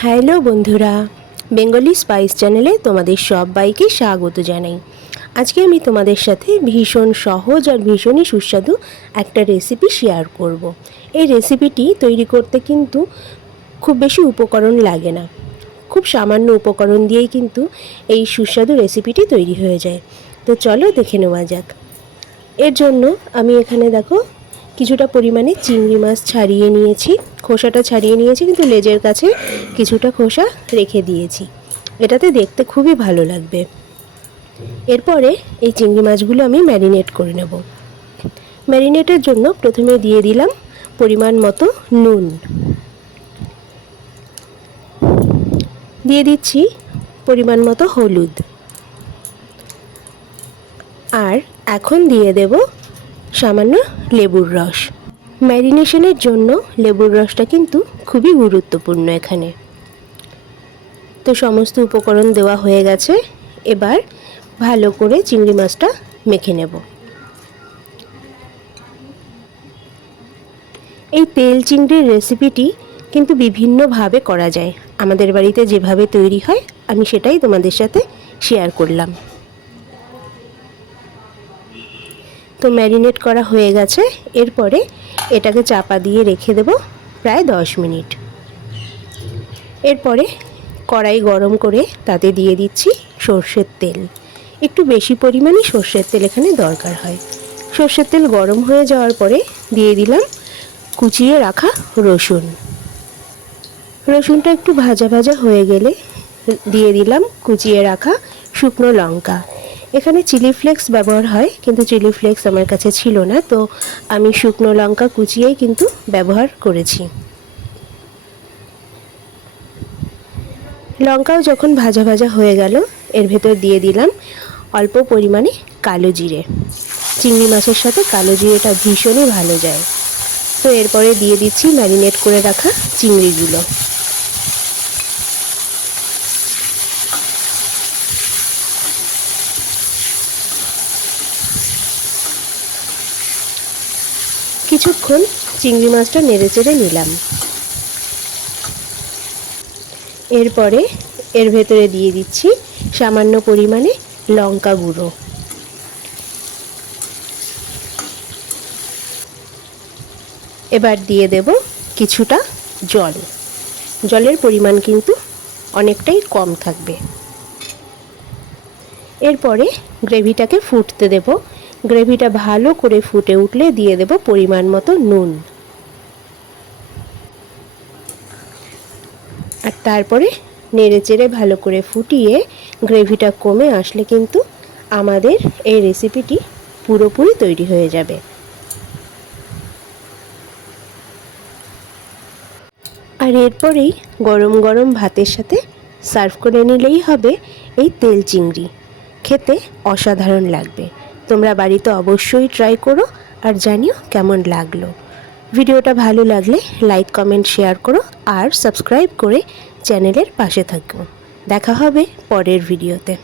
Hello বন্ধুরা, Bengali spice চ্যানেলে তোমাদের সবাইকে স্বাগত জানাই। আজকে আমি তোমাদের সাথে ভীষণ সহজ আর ভীষণই সুস্বাদু একটা রেসিপি শেয়ার করব। এই রেসিপিটি তৈরি করতে কিন্তু খুব বেশি উপকরণ লাগে না, খুব সামান্য উপকরণ দিয়েই কিন্তু এই সুস্বাদু রেসিপিটি তৈরি হয়ে যায়। তো চলো দেখে নেওয়া যাক। এর জন্য আমি এখানে দেখো কিছুটা পরিমাণে চিংড়ি মাছ ছাড়িয়ে নিয়েছি, খোসাটা ছাড়িয়ে নিয়েছি, কিন্তু লেজের কাছে কিছুটা খোসা রেখে দিয়েছি, এটাতে দেখতে খুবই ভালো লাগবে। এরপরে এই চিংড়ি মাছগুলো আমি ম্যারিনেট করে নেব। ম্যারিনেটের জন্য প্রথমে দিয়ে দিলাম পরিমাণ মতো নুন, দিয়ে দিচ্ছি পরিমাণ মতো হলুদ, আর এখন দিয়ে দেব সামান্য লেবুর রস। ম্যারিনেশনের জন্য লেবুর রসটা কিন্তু খুবই গুরুত্বপূর্ণ এখানে। তো সমস্ত উপকরণ দেওয়া হয়ে গেছে, এবার ভালো করে চিংড়ি মাছটা মেখে নেব। এই তেল চিংড়ির রেসিপিটি কিন্তু বিভিন্নভাবে করা যায়, আমাদের বাড়িতে যেভাবে তৈরি হয় আমি সেটাই তোমাদের সাথে শেয়ার করলাম। তো ম্যারিনেট করা হয়ে গেছে, এরপরে এটাকে চাপা দিয়ে রেখে দেব প্রায় 10 মিনিট। এরপরে কড়াই গরম করে তাতে দিয়ে দিচ্ছি সর্ষের তেল। একটু বেশি পরিমাণে সর্ষের তেল এখানে দরকার হয়। সর্ষের তেল গরম হয়ে যাওয়ার পরে দিয়ে দিলাম কুচিয়ে রাখা রসুন। রসুনটা একটু ভাজা ভাজা হয়ে গেলে দিয়ে দিলাম কুচিয়ে রাখা শুকনো লঙ্কা। এখানে চিলি ফ্লেক্স ব্যবহার হয়, কিন্তু চিলি ফ্লেক্স আমার কাছে ছিল না, তো আমি শুকনো লঙ্কা কুচিয়েই কিন্তু ব্যবহার করেছি। লঙ্কাও যখন ভাজা ভাজা হয়ে গেল, এর ভেতর দিয়ে দিলাম অল্প পরিমাণে কালো জিরে। চিংড়ি মাছের সাথে কালো জিরেটা ভীষণই ভালো যায়। তো এরপরে দিয়ে দিচ্ছি ম্যারিনেট করে রাখা চিংড়িগুলো। কিছুক্ষণ চিংড়ি মাছটা নেড়েচেড়ে নিলাম। এরপরে এর ভেতরে দিয়ে দিচ্ছি সামান্য পরিমাণে লঙ্কা গুঁড়ো। এবার দিয়ে দেব কিছুটা জল। জলের পরিমাণ কিন্তু অনেকটাই কম থাকবে। এরপরে গ্রেভিটাকে ফুটতে দেব। গ্রেভিটা ভালো করে ফুটে উঠলে দিয়ে দেব পরিমাণ মতো নুন, আর তারপরে নেড়েচেড়ে ভালো করে ফুটিয়ে গ্রেভিটা কমে আসলে কিন্তু আমাদের এই রেসিপিটি পুরোপুরি তৈরি হয়ে যাবে। আর এরপরেই গরম গরম ভাতের সাথে সার্ভ করে নিলেই হবে এই তেল চিংড়ি। খেতে অসাধারণ লাগবে। তোমরা বাড়িতে অবশ্যই ট্রাই করো আর জানিও কেমন লাগলো। ভিডিওটা ভালো লাগলে লাইক, কমেন্ট, শেয়ার করো আর সাবস্ক্রাইব করে চ্যানেলের পাশে থাকো। দেখা হবে পরের ভিডিওতে।